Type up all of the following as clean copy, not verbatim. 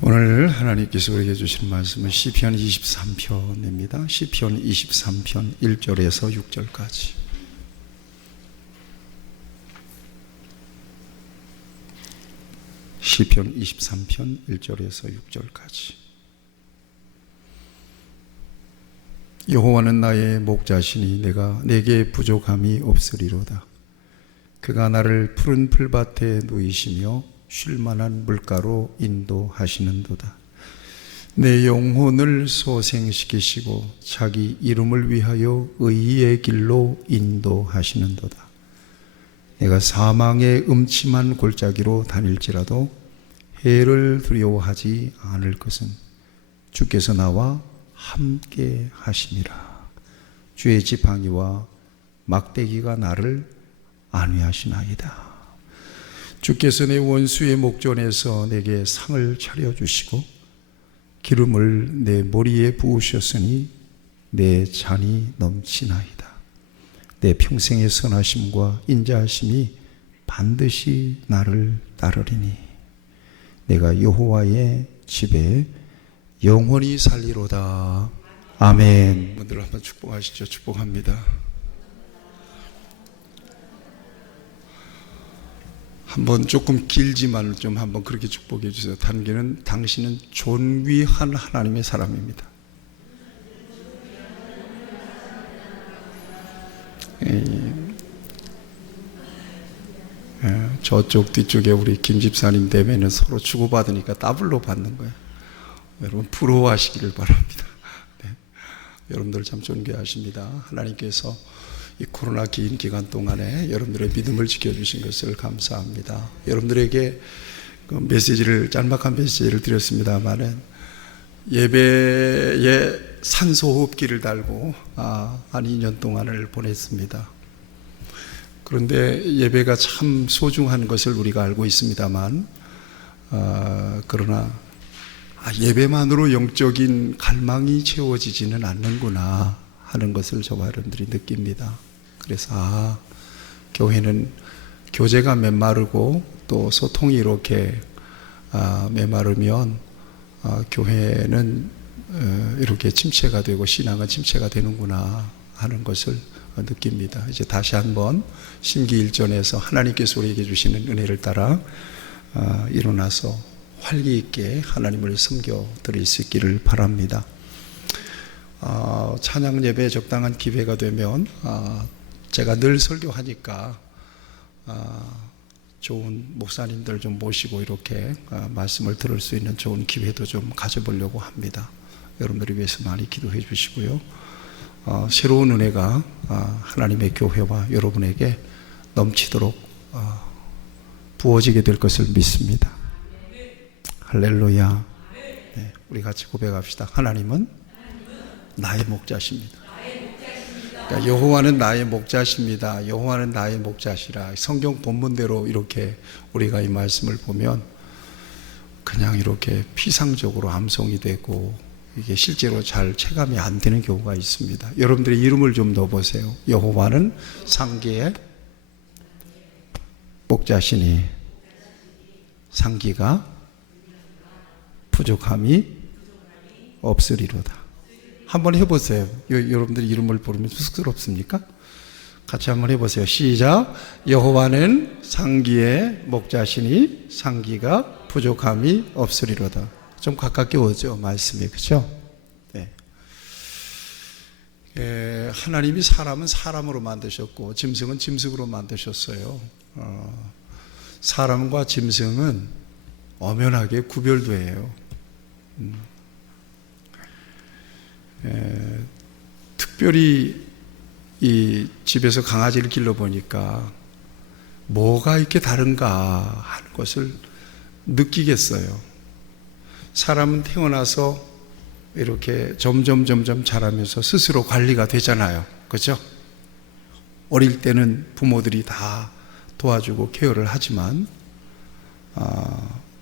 오늘 하나님께서 우리에게 주신 말씀은 시편 23편입니다. 시편 23편 1절에서 6절까지. 시편 23편 1절에서 6절까지. 여호와는 나의 목자시니 내게 부족함이 없으리로다. 그가 나를 푸른 풀밭에 누이시며 쉴만한 물가로 인도하시는도다. 내 영혼을 소생시키시고 자기 이름을 위하여 의의 길로 인도하시는도다. 내가 사망의 음침한 골짜기로 다닐지라도 해를 두려워하지 않을 것은 주께서 나와 함께 하심이라. 주의 지팡이와 막대기가 나를 안위하시나이다. 주께서 내 원수의 목전에서 내게 상을 차려주시고 기름을 내 머리에 부으셨으니 내 잔이 넘치나이다. 내 평생의 선하심과 인자하심이 반드시 나를 따르리니 내가 여호와의 집에 영원히 살리로다. 아멘. 분들 한번 축복하시죠. 축복합니다. 한번 조금 길지만 좀 한번 그렇게 축복해 주세요. 단계는 당신은 존귀한 하나님의 사람입니다. 저쪽 뒤쪽에 우리 김 집사님 되면은 서로 주고받으니까 더블로 받는 거예요. 여러분 부러워하시기를 바랍니다. 네. 여러분들 참 존귀하십니다. 하나님께서 이 코로나 긴 기간 동안에 여러분들의 믿음을 지켜주신 것을 감사합니다. 여러분들에게 그 짤막한 메시지를 드렸습니다만은 예배에 산소호흡기를 달고 한 2년 동안을 보냈습니다. 그런데 예배가 참 소중한 것을 우리가 알고 있습니다만 그러나 예배만으로 영적인 갈망이 채워지지는 않는구나 하는 것을 저와 여러분들이 느낍니다. 그래서 교회는 교제가 메마르고 또 소통이 이렇게 메마르면 교회는 이렇게 침체가 되고 신앙은 침체가 되는구나 하는 것을 느낍니다. 이제 다시 한번 심기일전에서 하나님께서 우리에게 주시는 은혜를 따라 일어나서 활기 있게 하나님을 섬겨 드릴 수 있기를 바랍니다. 찬양 예배에 적당한 기회가 되면 제가 늘 설교하니까 좋은 목사님들 좀 모시고 이렇게 말씀을 들을 수 있는 좋은 기회도 좀 가져보려고 합니다. 여러분들을 위해서 많이 기도해 주시고요. 새로운 은혜가 하나님의 교회와 여러분에게 넘치도록 부어지게 될 것을 믿습니다. 할렐루야. 네, 우리 같이 고백합시다. 하나님은 나의 목자십니다. 그러니까 여호와는 나의 목자십니다. 여호와는 나의 목자시라. 성경 본문대로 이렇게 우리가 이 말씀을 보면 그냥 이렇게 피상적으로 암송이 되고 이게 실제로 잘 체감이 안 되는 경우가 있습니다. 여러분들의 이름을 좀 넣어보세요. 여호와는 상기의 목자시니 상기가 부족함이 없으리로다. 한번 해보세요. 여러분들 이름을 부르면 쑥스럽습니까? 같이 한번 해보세요. 시작. 여호와는 상기의 목자시니 상기가 부족함이 없으리로다. 좀 가깝게 오죠, 말씀이. 그렇죠? 네. 하나님이 사람은 사람으로 만드셨고 짐승은 짐승으로 만드셨어요. 사람과 짐승은 엄연하게 구별돼요. 특별히 이 집에서 강아지를 길러보니까 뭐가 이렇게 다른가 하는 것을 느끼겠어요. 사람은 태어나서 이렇게 점점 자라면서 스스로 관리가 되잖아요. 그렇죠? 어릴 때는 부모들이 다 도와주고 케어를 하지만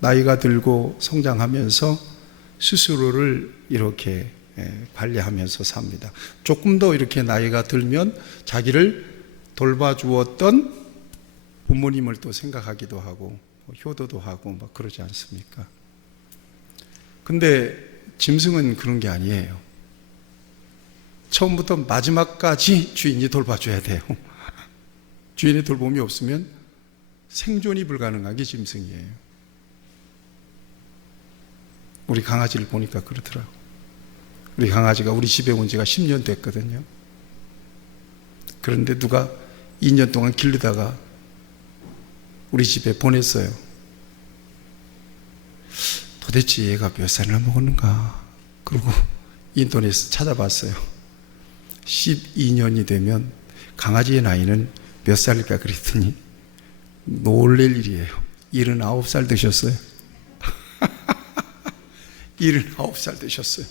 나이가 들고 성장하면서 스스로를 이렇게 관리하면서 삽니다. 조금 더 이렇게 나이가 들면 자기를 돌봐주었던 부모님을 또 생각하기도 하고 효도도 하고 막 그러지 않습니까? 근데 짐승은 그런 게 아니에요. 처음부터 마지막까지 주인이 돌봐줘야 돼요. 주인의 돌봄이 없으면 생존이 불가능한 게 짐승이에요. 우리 강아지를 보니까 그렇더라고. 우리 강아지가 우리 집에 온 지가 10년 됐거든요. 그런데 누가 2년 동안 기르다가 우리 집에 보냈어요. 도대체 얘가 몇 살이나 먹었는가? 그리고 인터넷에서 찾아봤어요. 12년이 되면 강아지의 나이는 몇 살일까 그랬더니 놀랄 일이에요. 79살 되셨어요. 79살 되셨어요.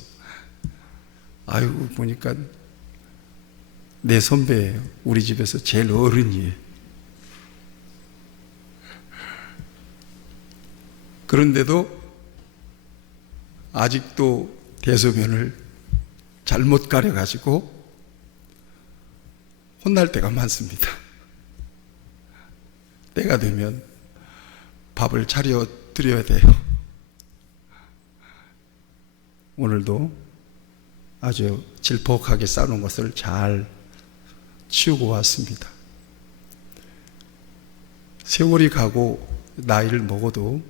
아유, 보니까 내 선배예요. 우리 집에서 제일 어른이에요. 그런데도 아직도 대소변을 잘못 가려가지고 혼날 때가 많습니다. 때가 되면 밥을 차려 드려야 돼요. 오늘도 아주 질퍽하게 싸놓은 것을 잘 치우고 왔습니다. 세월이 가고 나이를 먹어도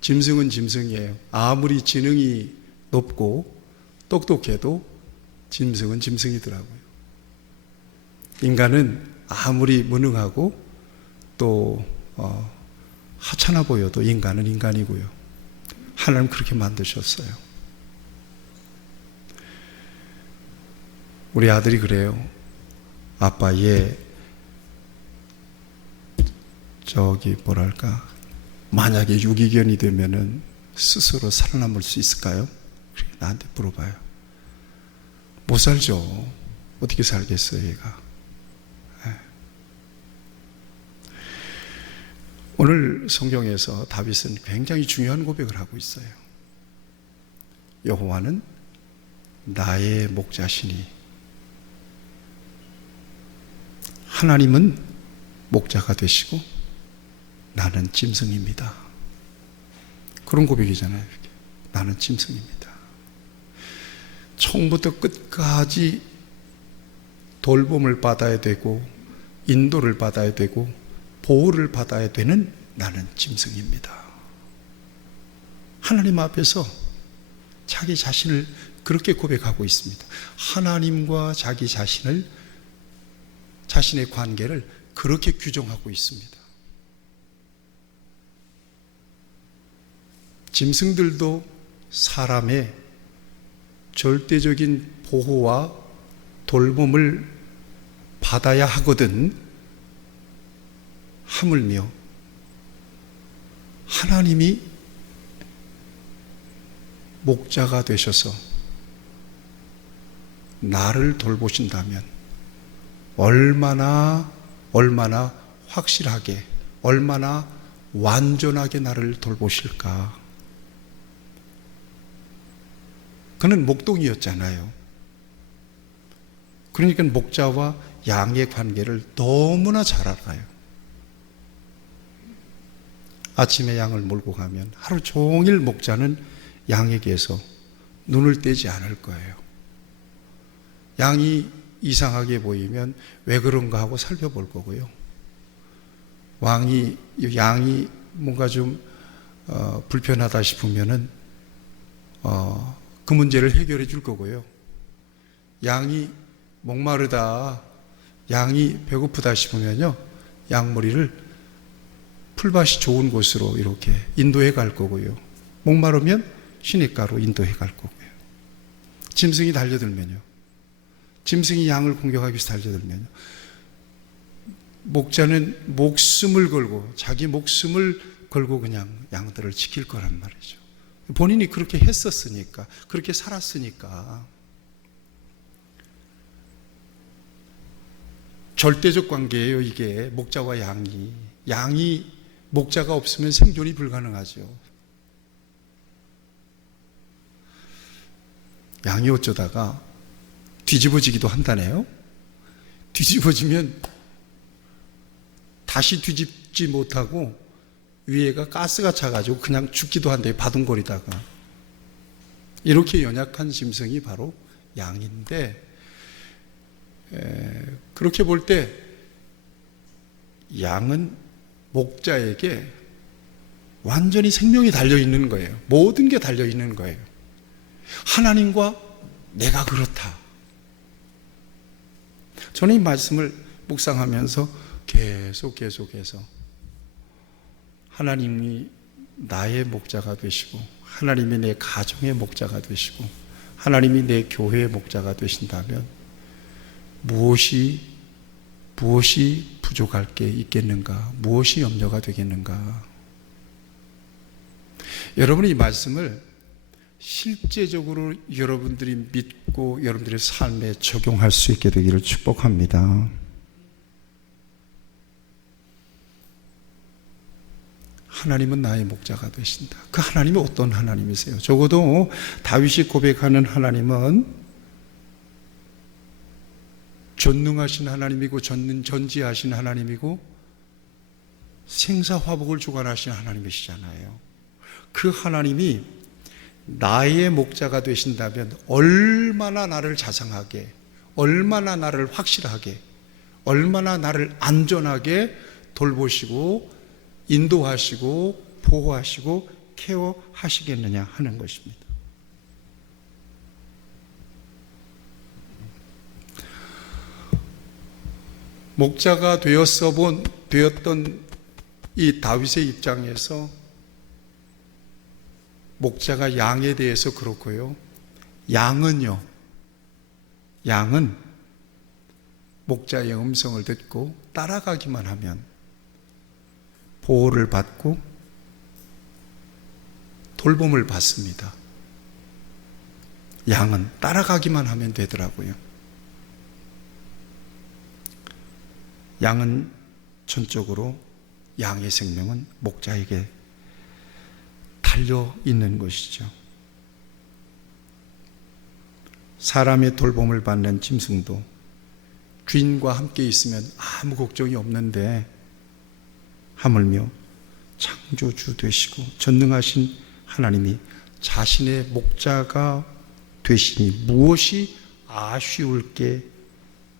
짐승은 짐승이에요. 아무리 지능이 높고 똑똑해도 짐승은 짐승이더라고요. 인간은 아무리 무능하고 또 하찮아 보여도 인간은 인간이고요. 하나님 그렇게 만드셨어요. 우리 아들이 그래요. 아빠, 얘 만약에 유기견이 되면은 스스로 살아남을 수 있을까요? 나한테 물어봐요. 못 살죠. 어떻게 살겠어요, 얘가? 오늘 성경에서 다윗은 굉장히 중요한 고백을 하고 있어요. 여호와는 나의 목자시니, 하나님은 목자가 되시고 나는 짐승입니다. 그런 고백이잖아요. 나는 짐승입니다. 처음부터 끝까지 돌봄을 받아야 되고 인도를 받아야 되고 보호를 받아야 되는 나는 짐승입니다. 하나님 앞에서 자기 자신을 그렇게 고백하고 있습니다. 하나님과 자기 자신을, 자신의 관계를 그렇게 규정하고 있습니다. 짐승들도 사람의 절대적인 보호와 돌봄을 받아야 하거든, 하물며 하나님이 목자가 되셔서 나를 돌보신다면 얼마나 확실하게, 얼마나 완전하게 나를 돌보실까. 그는 목동이었잖아요. 그러니까 목자와 양의 관계를 너무나 잘 알아요. 아침에 양을 몰고 가면 하루 종일 목자는 양에게서 눈을 떼지 않을 거예요. 양이 이상하게 보이면 왜 그런가 하고 살펴볼 거고요. 양이 뭔가 좀 불편하다 싶으면은 그 문제를 해결해 줄 거고요. 양이 목마르다, 양이 배고프다 싶으면요, 양머리를 풀밭이 좋은 곳으로 이렇게 인도해 갈 거고요. 목마르면 시냇가로 인도해 갈 거고요. 짐승이 달려들면요, 짐승이 양을 공격하기 위해서 달려들면요, 목자는 목숨을 걸고, 자기 목숨을 걸고 그냥 양들을 지킬 거란 말이죠. 본인이 그렇게 했었으니까, 그렇게 살았으니까. 절대적 관계예요, 이게. 목자와 양이 목자가 없으면 생존이 불가능하죠. 양이 어쩌다가 뒤집어지기도 한다네요. 뒤집어지면 다시 뒤집지 못하고 위에가 가스가 차가지고 그냥 죽기도 한대요, 바둥거리다가. 이렇게 연약한 짐승이 바로 양인데, 그렇게 볼 때 양은 목자에게 완전히 생명이 달려있는 거예요. 모든 게 달려있는 거예요. 하나님과 내가 그렇다. 저는 이 말씀을 묵상하면서 계속해서 하나님이 나의 목자가 되시고, 하나님이 내 가정의 목자가 되시고, 하나님이 내 교회의 목자가 되신다면 무엇이 부족할 게 있겠는가? 무엇이 염려가 되겠는가? 여러분이 이 말씀을 실제적으로 여러분들이 믿고 여러분들의 삶에 적용할 수 있게 되기를 축복합니다. 하나님은 나의 목자가 되신다. 그 하나님이 어떤 하나님이세요? 적어도 다윗이 고백하는 하나님은 전능하신 하나님이고 전지하신 하나님이고 생사화복을 주관하신 하나님이시잖아요. 그 하나님이 나의 목자가 되신다면 얼마나 나를 자상하게, 얼마나 나를 확실하게, 얼마나 나를 안전하게 돌보시고 인도하시고 보호하시고 케어하시겠느냐 하는 것입니다. 목자가 되었던 이 다윗의 입장에서 목자가 양에 대해서 그렇고요. 양은 목자의 음성을 듣고 따라가기만 하면 보호를 받고 돌봄을 받습니다. 양은 따라가기만 하면 되더라고요. 양은 전적으로 양의 생명은 목자에게 달려 있는 것이죠. 사람의 돌봄을 받는 짐승도 주인과 함께 있으면 아무 걱정이 없는데 하물며 창조주 되시고 전능하신 하나님이 자신의 목자가 되시니 무엇이 아쉬울 게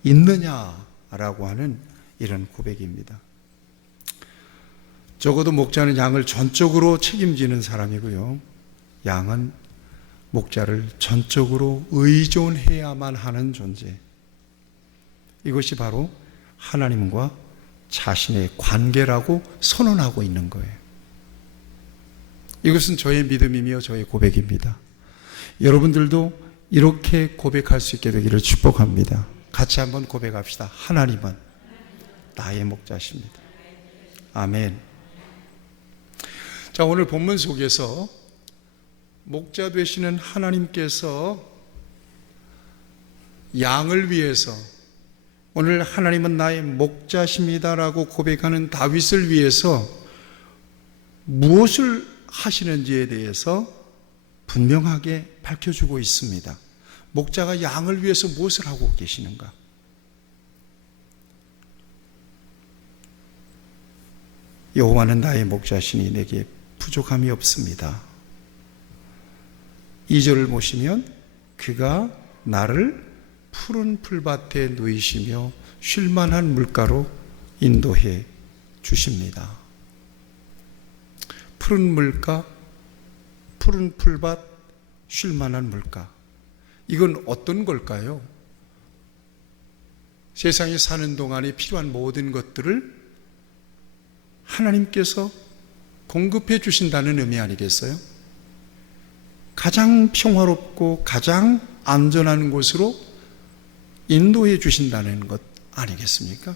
있느냐라고 하는 이런 고백입니다. 적어도 목자는 양을 전적으로 책임지는 사람이고요. 양은 목자를 전적으로 의존해야만 하는 존재. 이것이 바로 하나님과 자신의 관계라고 선언하고 있는 거예요. 이것은 저의 믿음이며 저의 고백입니다. 여러분들도 이렇게 고백할 수 있게 되기를 축복합니다. 같이 한번 고백합시다. 하나님은 나의 목자십니다. 아멘. 자, 오늘 본문 속에서 목자 되시는 하나님께서 양을 위해서, 오늘 하나님은 나의 목자십니다라고 고백하는 다윗을 위해서 무엇을 하시는지에 대해서 분명하게 밝혀주고 있습니다. 목자가 양을 위해서 무엇을 하고 계시는가? 여호와는 나의 목자시니 내게 부족함이 없습니다. 2절을 보시면 그가 나를 푸른 풀밭에 누이시며 쉴만한 물가로 인도해 주십니다. 푸른 물가, 푸른 풀밭, 쉴만한 물가. 이건 어떤 걸까요? 세상에 사는 동안에 필요한 모든 것들을 하나님께서 공급해 주신다는 의미 아니겠어요? 가장 평화롭고 가장 안전한 곳으로 인도해 주신다는 것 아니겠습니까?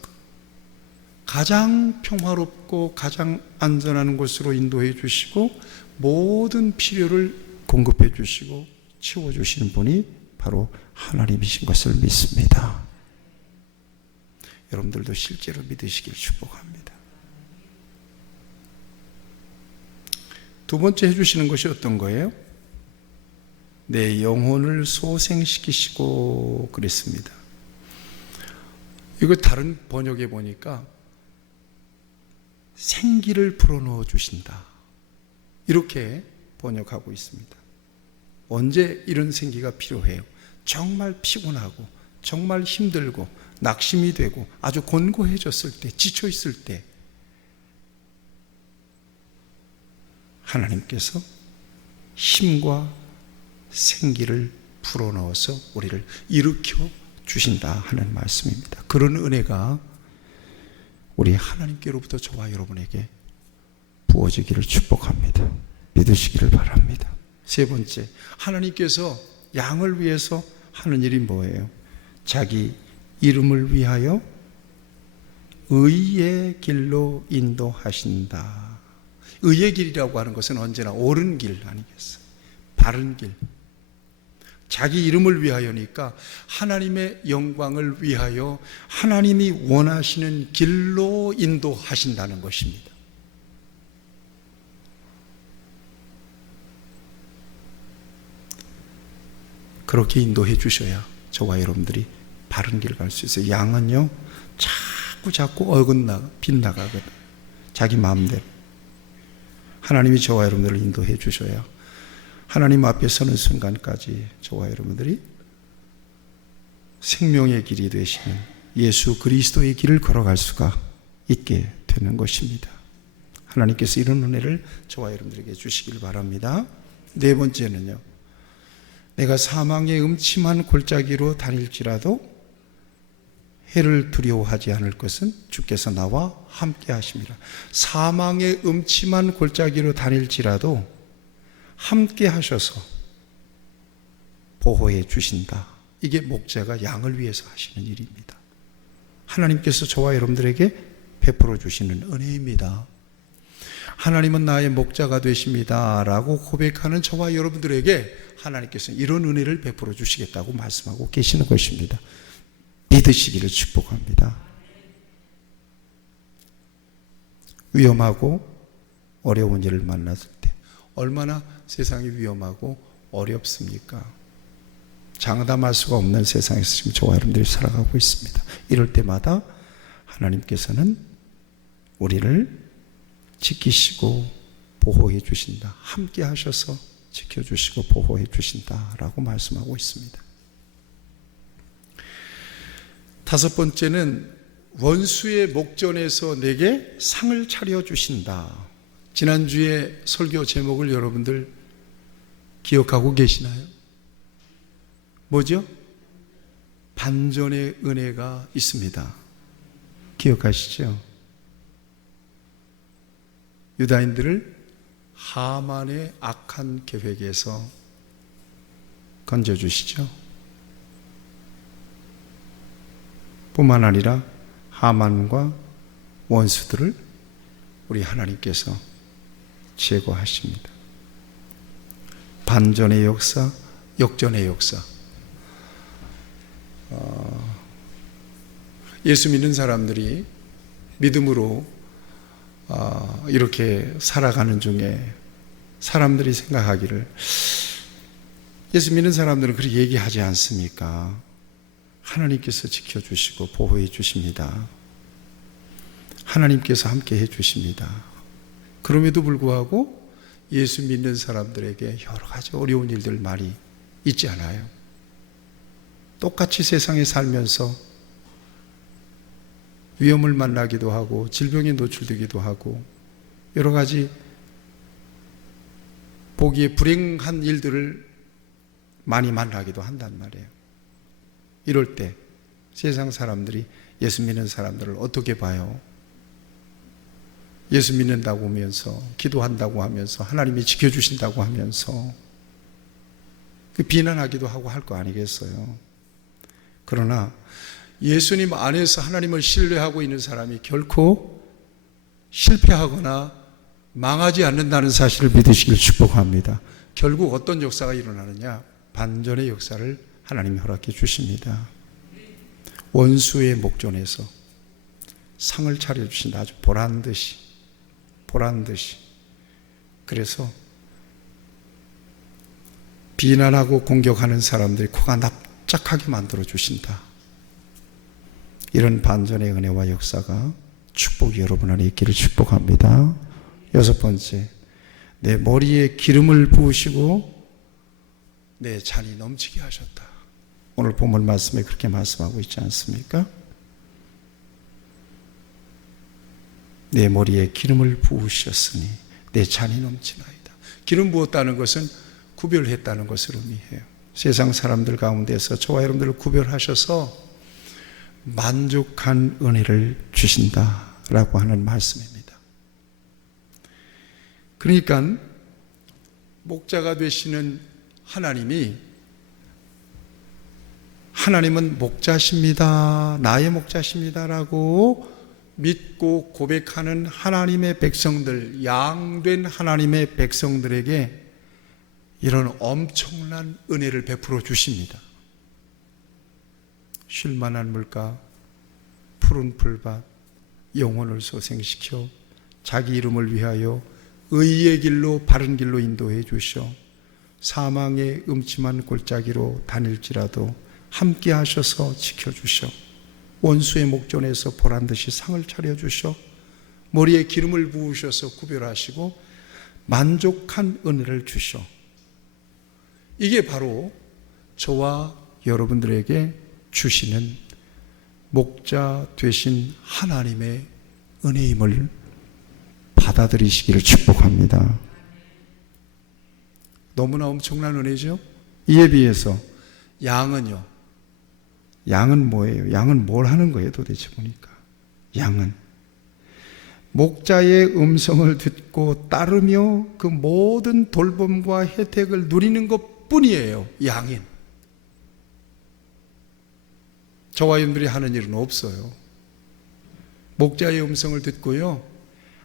가장 평화롭고 가장 안전한 곳으로 인도해 주시고 모든 필요를 공급해 주시고 채워 주시는 분이 바로 하나님이신 것을 믿습니다. 여러분들도 실제로 믿으시길 축복합니다. 두 번째 해주시는 것이 어떤 거예요? 내 영혼을 소생시키시고 그랬습니다. 이거 다른 번역에 보니까 생기를 불어넣어 주신다, 이렇게 번역하고 있습니다. 언제 이런 생기가 필요해요? 정말 피곤하고 정말 힘들고 낙심이 되고 아주 곤고해졌을 때, 지쳐 있을 때 하나님께서 힘과 생기를 불어넣어서 우리를 일으켜 주신다 하는 말씀입니다. 그런 은혜가 우리 하나님께로부터 저와 여러분에게 부어지기를 축복합니다. 믿으시기를 바랍니다. 세 번째, 하나님께서 양을 위해서 하는 일이 뭐예요? 자기 이름을 위하여 의의 길로 인도하신다. 의의 길이라고 하는 것은 언제나 옳은 길 아니겠어요? 바른 길. 자기 이름을 위하여니까 하나님의 영광을 위하여 하나님이 원하시는 길로 인도하신다는 것입니다. 그렇게 인도해 주셔야 저와 여러분들이 바른 길 갈 수 있어요. 양은요, 자꾸 어긋나가, 빗나가거든. 자기 마음대로. 하나님이 저와 여러분들을 인도해 주셔야 하나님 앞에 서는 순간까지 저와 여러분들이 생명의 길이 되시는 예수 그리스도의 길을 걸어갈 수가 있게 되는 것입니다. 하나님께서 이런 은혜를 저와 여러분들에게 주시길 바랍니다. 네 번째는요, 내가 사망의 음침한 골짜기로 다닐지라도 해를 두려워하지 않을 것은 주께서 나와 함께 하심이라. 사망의 음침한 골짜기로 다닐지라도 함께 하셔서 보호해 주신다. 이게 목자가 양을 위해서 하시는 일입니다. 하나님께서 저와 여러분들에게 베풀어 주시는 은혜입니다. 하나님은 나의 목자가 되십니다 라고 고백하는 저와 여러분들에게 하나님께서 이런 은혜를 베풀어 주시겠다고 말씀하고 계시는 것입니다. 믿으시기를 축복합니다. 위험하고 어려운 일을 만났을 때 얼마나 세상이 위험하고 어렵습니까? 장담할 수가 없는 세상에서 지금 저와 여러분들이 살아가고 있습니다. 이럴 때마다 하나님께서는 우리를 지키시고 보호해 주신다. 함께 하셔서 지켜주시고 보호해 주신다라고 말씀하고 있습니다. 다섯 번째는 원수의 목전에서 내게 상을 차려주신다. 지난주에 설교 제목을 여러분들 기억하고 계시나요? 뭐죠? 반전의 은혜가 있습니다. 기억하시죠? 유다인들을 하만의 악한 계획에서 건져주시죠. 뿐만 아니라 하만과 원수들을 우리 하나님께서 제거하십니다. 반전의 역사, 역전의 역사. 예수 믿는 사람들이 믿음으로 이렇게 살아가는 중에 사람들이 생각하기를, 예수 믿는 사람들은 그렇게 얘기하지 않습니까? 하나님께서 지켜주시고 보호해 주십니다. 하나님께서 함께 해 주십니다. 그럼에도 불구하고 예수 믿는 사람들에게 여러 가지 어려운 일들 많이 있지 않아요? 똑같이 세상에 살면서 위험을 만나기도 하고 질병에 노출되기도 하고 여러 가지 보기에 불행한 일들을 많이 만나기도 한단 말이에요. 이럴 때 세상 사람들이 예수 믿는 사람들을 어떻게 봐요? 예수 믿는다고 하면서, 기도한다고 하면서, 하나님이 지켜주신다고 하면서 비난하기도 하고 할 거 아니겠어요? 그러나 예수님 안에서 하나님을 신뢰하고 있는 사람이 결코 실패하거나 망하지 않는다는 사실을 믿으시길 축복합니다. 결국 어떤 역사가 일어나느냐? 반전의 역사를 하나님이 허락해 주십니다. 원수의 목전에서 상을 차려주신다. 아주 보란듯이. 그래서 비난하고 공격하는 사람들이 코가 납작하게 만들어 주신다. 이런 반전의 은혜와 역사가 축복이 여러분 안에 있기를 축복합니다. 여섯 번째, 내 머리에 기름을 부으시고 내 잔이 넘치게 하셨다. 오늘 본문 말씀에 그렇게 말씀하고 있지 않습니까? 내 머리에 기름을 부으셨으니 내 잔이 넘치나이다. 기름 부었다는 것은 구별했다는 것을 의미해요. 세상 사람들 가운데서 저와 여러분들을 구별하셔서 만족한 은혜를 주신다라고 하는 말씀입니다. 그러니까 목자가 되시는 하나님은 목자십니다, 나의 목자십니다라고 믿고 고백하는 하나님의 백성들, 양된 하나님의 백성들에게 이런 엄청난 은혜를 베풀어 주십니다. 쉴만한 물가, 푸른 풀밭, 영혼을 소생시켜 자기 이름을 위하여 의의 길로 바른 길로 인도해 주셔 사망의 음침한 골짜기로 다닐지라도 함께 하셔서 지켜주셔 원수의 목전에서 보란듯이 상을 차려주셔 머리에 기름을 부으셔서 구별하시고 만족한 은혜를 주셔. 이게 바로 저와 여러분들에게 주시는 목자 되신 하나님의 은혜임을 받아들이시기를 축복합니다. 너무나 엄청난 은혜죠. 이에 비해서 양은요, 양은 뭐예요? 양은 뭘 하는 거예요 도대체 보니까? 양은 목자의 음성을 듣고 따르며 그 모든 돌봄과 혜택을 누리는 것 뿐이에요. 양인 저와 여러분들이 하는 일은 없어요. 목자의 음성을 듣고요,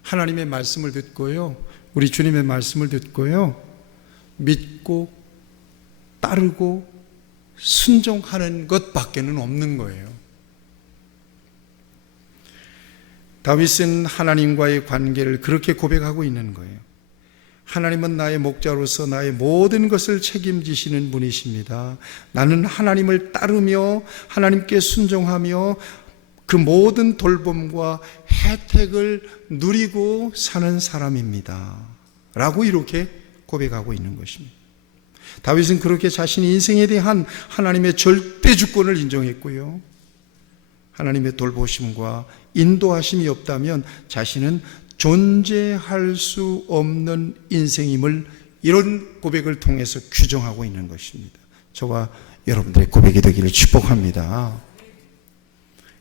하나님의 말씀을 듣고요, 우리 주님의 말씀을 듣고요, 믿고 따르고 순종하는 것밖에는 없는 거예요. 다윗은 하나님과의 관계를 그렇게 고백하고 있는 거예요. 하나님은 나의 목자로서 나의 모든 것을 책임지시는 분이십니다. 나는 하나님을 따르며 하나님께 순종하며 그 모든 돌봄과 혜택을 누리고 사는 사람입니다 라고 이렇게 고백하고 있는 것입니다. 다윗은 그렇게 자신의 인생에 대한 하나님의 절대 주권을 인정했고요, 하나님의 돌보심과 인도하심이 없다면 자신은 존재할 수 없는 인생임을 이런 고백을 통해서 규정하고 있는 것입니다. 저와 여러분들의 고백이 되기를 축복합니다.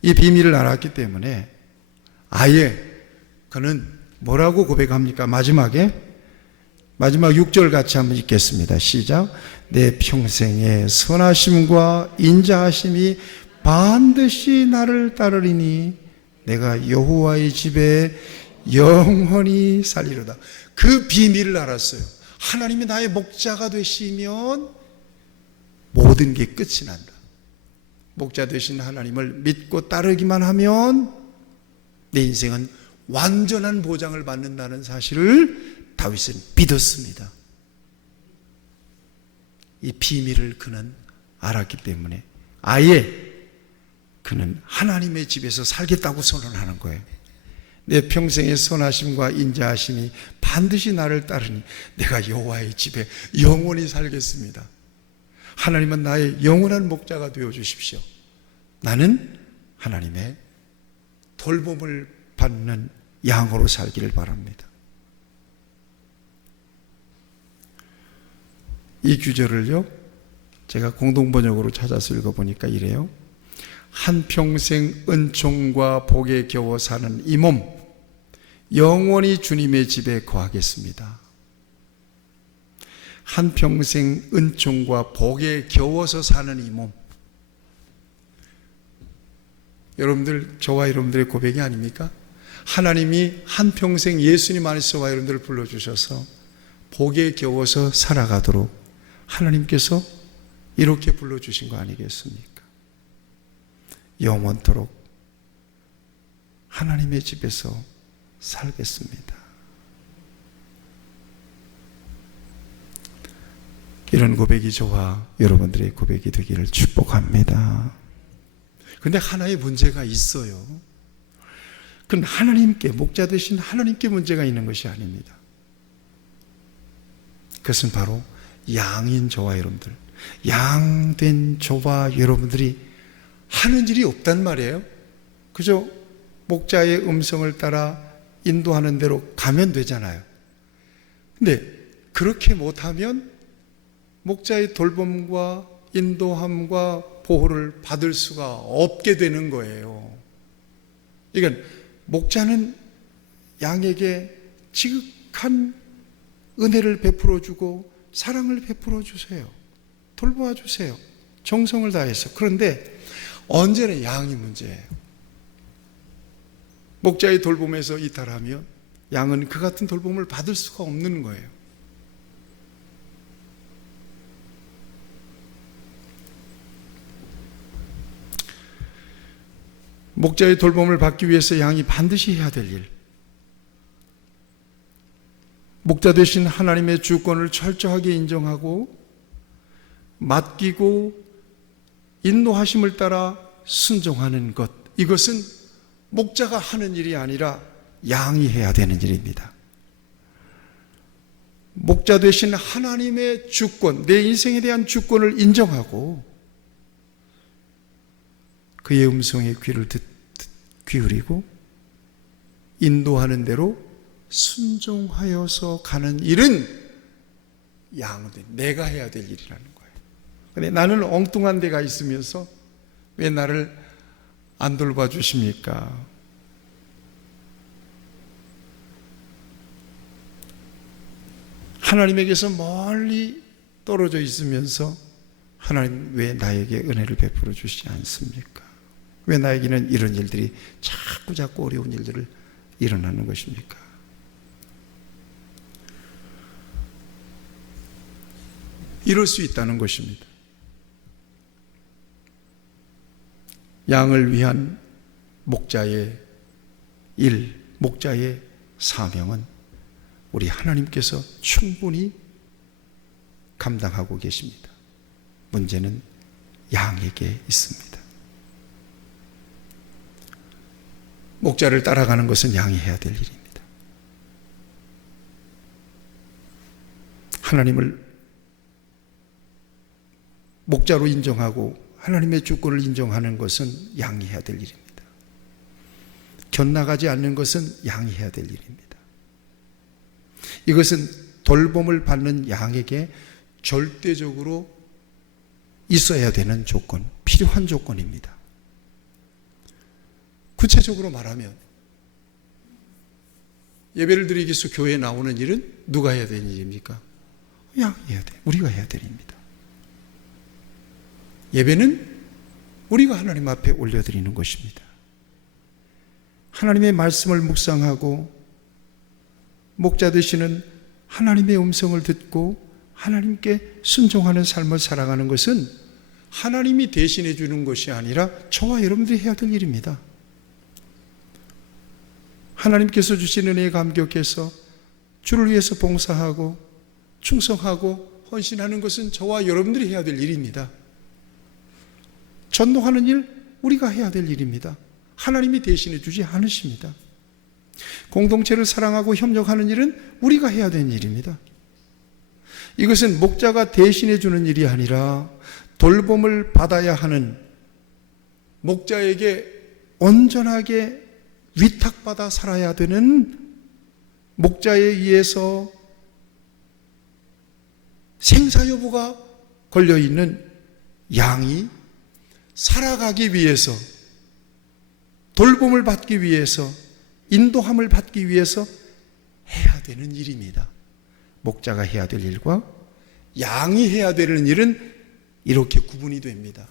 이 비밀을 알았기 때문에 아예 그는 뭐라고 고백합니까? 마지막 6절 같이 한번 읽겠습니다. 시작. 내 평생의 선하심과 인자하심이 반드시 나를 따르리니 내가 여호와의 집에 영원히 살리로다. 그 비밀을 알았어요. 하나님이 나의 목자가 되시면 모든 게 끝이 난다. 목자 되신 하나님을 믿고 따르기만 하면 내 인생은 완전한 보장을 받는다는 사실을 다윗은 믿었습니다. 이 비밀을 그는 알았기 때문에 아예 그는 하나님의 집에서 살겠다고 선언하는 거예요. 내 평생의 선하심과 인자하심이 반드시 나를 따르니 내가 여호와의 집에 영원히 살겠습니다. 하나님은 나의 영원한 목자가 되어 주십시오. 나는 하나님의 돌봄을 받는 양으로 살기를 바랍니다. 이 구절을요, 제가 공동번역으로 찾아서 읽어보니까 이래요. 한평생 은총과 복에 겨워 사는 이 몸 영원히 주님의 집에 거하겠습니다. 한평생 은총과 복에 겨워서 사는 이 몸, 여러분들, 저와 여러분들의 고백이 아닙니까? 하나님이 한평생 예수님 안에서 저와 여러분들을 불러주셔서 복에 겨워서 살아가도록 하나님께서 이렇게 불러주신 거 아니겠습니까? 영원토록 하나님의 집에서 살겠습니다. 이런 고백이 저와 여러분들의 고백이 되기를 축복합니다. 그런데 하나의 문제가 있어요. 그건 하나님께, 목자 되신 하나님께 문제가 있는 것이 아닙니다. 그것은 바로 양인 저와 여러분들, 양된 저와 여러분들이 하는 일이 없단 말이에요. 그저 목자의 음성을 따라 인도하는 대로 가면 되잖아요. 근데 그렇게 못하면 목자의 돌봄과 인도함과 보호를 받을 수가 없게 되는 거예요. 그러니까 목자는 양에게 지극한 은혜를 베풀어 주고 사랑을 베풀어 주세요. 돌보아 주세요. 정성을 다해서. 그런데 언제나 양이 문제예요. 목자의 돌봄에서 이탈하면 양은 그 같은 돌봄을 받을 수가 없는 거예요. 목자의 돌봄을 받기 위해서 양이 반드시 해야 될 일, 목자 되신 하나님의 주권을 철저하게 인정하고 맡기고 인도하심을 따라 순종하는 것, 이것은 목자가 하는 일이 아니라 양이 해야 되는 일입니다. 목자 되신 하나님의 주권, 내 인생에 대한 주권을 인정하고 그의 음성에 귀를 기울이고 인도하는 대로 순종하여서 가는 일은 양은 내가 해야 될 일이라는 거예요. 근데 나는 엉뚱한 데가 있으면서 왜 나를 안 돌봐 주십니까? 하나님에게서 멀리 떨어져 있으면서 하나님 왜 나에게 은혜를 베풀어 주시지 않습니까? 왜 나에게는 이런 일들이 자꾸 어려운 일들을 일어나는 것입니까? 이럴 수 있다는 것입니다. 양을 위한 목자의 일, 목자의 사명은 우리 하나님께서 충분히 감당하고 계십니다. 문제는 양에게 있습니다. 목자를 따라가는 것은 양이 해야 될 일입니다. 하나님을 목자로 인정하고 하나님의 주권을 인정하는 것은 양이 해야 될 일입니다. 곁나가지 않는 것은 양이 해야 될 일입니다. 이것은 돌봄을 받는 양에게 절대적으로 있어야 되는 조건, 필요한 조건입니다. 구체적으로 말하면 예배를 드리기 위해서 교회에 나오는 일은 누가 해야 되는 일입니까? 양이 해야 돼. 우리가 해야 될 일입니다. 예배는 우리가 하나님 앞에 올려드리는 것입니다. 하나님의 말씀을 묵상하고 목자 되시는 하나님의 음성을 듣고 하나님께 순종하는 삶을 살아가는 것은 하나님이 대신해 주는 것이 아니라 저와 여러분들이 해야 될 일입니다. 하나님께서 주신 은혜에 감격해서 주를 위해서 봉사하고 충성하고 헌신하는 것은 저와 여러분들이 해야 될 일입니다. 전도하는 일 우리가 해야 될 일입니다. 하나님이 대신해 주지 않으십니다. 공동체를 사랑하고 협력하는 일은 우리가 해야 되는 일입니다. 이것은 목자가 대신해 주는 일이 아니라 돌봄을 받아야 하는 목자에게 온전하게 위탁받아 살아야 되는 목자에 의해서 생사여부가 걸려있는 양이 살아가기 위해서, 돌봄을 받기 위해서, 인도함을 받기 위해서 해야 되는 일입니다. 목자가 해야 될 일과 양이 해야 되는 일은 이렇게 구분이 됩니다.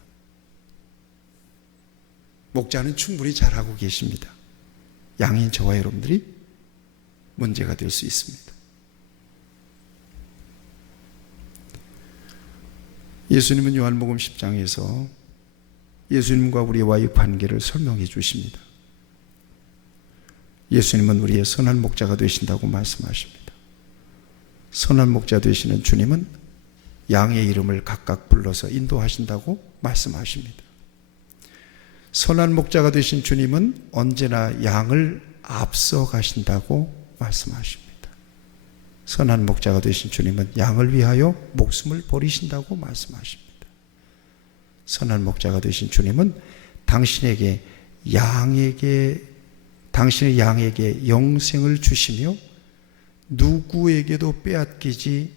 목자는 충분히 잘하고 계십니다. 양인 저와 여러분들이 문제가 될 수 있습니다. 예수님은 요한복음 10장에서 예수님과 우리와의 관계를 설명해 주십니다. 예수님은 우리의 선한 목자가 되신다고 말씀하십니다. 선한 목자 되시는 주님은 양의 이름을 각각 불러서 인도하신다고 말씀하십니다. 선한 목자가 되신 주님은 언제나 양을 앞서 가신다고 말씀하십니다. 선한 목자가 되신 주님은 양을 위하여 목숨을 버리신다고 말씀하십니다. 선한 목자가 되신 주님은 당신의 양에게 영생을 주시며 누구에게도 빼앗기지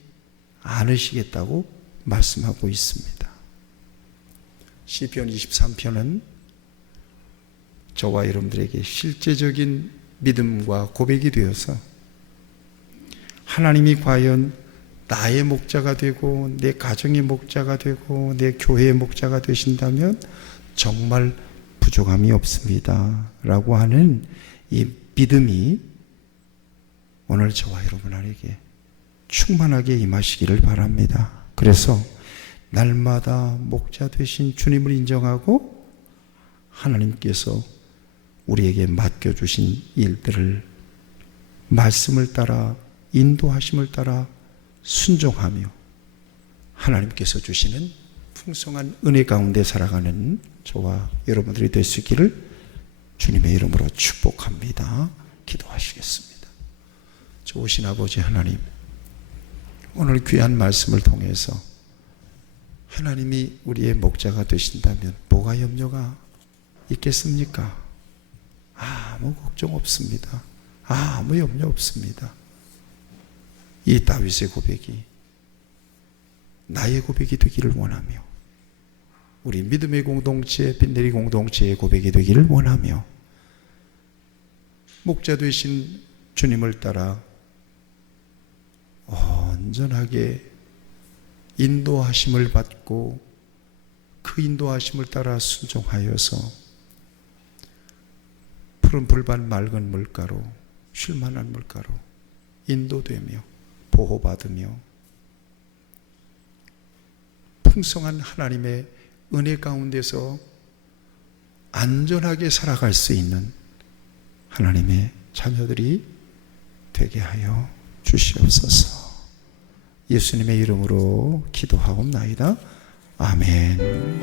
않으시겠다고 말씀하고 있습니다. 시편 23편은 저와 여러분들에게 실제적인 믿음과 고백이 되어서 하나님이 과연 나의 목자가 되고 내 가정의 목자가 되고 내 교회의 목자가 되신다면 정말 부족함이 없습니다 라고 하는 이 믿음이 오늘 저와 여러분에게 충만하게 임하시기를 바랍니다. 그래서 날마다 목자 되신 주님을 인정하고 하나님께서 우리에게 맡겨주신 일들을 말씀을 따라 인도하심을 따라 순종하며 하나님께서 주시는 풍성한 은혜 가운데 살아가는 저와 여러분들이 될 수 있기를 주님의 이름으로 축복합니다. 기도하시겠습니다. 좋으신 아버지 하나님, 오늘 귀한 말씀을 통해서 하나님이 우리의 목자가 되신다면 뭐가 염려가 있겠습니까? 아무 걱정 없습니다. 아무 염려 없습니다. 이 다윗의 고백이 나의 고백이 되기를 원하며 우리 믿음의 공동체, 빛내리 공동체의 고백이 되기를 원하며 목자 되신 주님을 따라 온전하게 인도하심을 받고 그 인도하심을 따라 순종하여서 푸른 풀밭 맑은 물가로 쉴만한 물가로 인도되며 보호받으며 풍성한 하나님의 은혜 가운데서 안전하게 살아갈 수 있는 하나님의 자녀들이 되게 하여 주시옵소서. 예수님의 이름으로 기도하옵나이다. 아멘.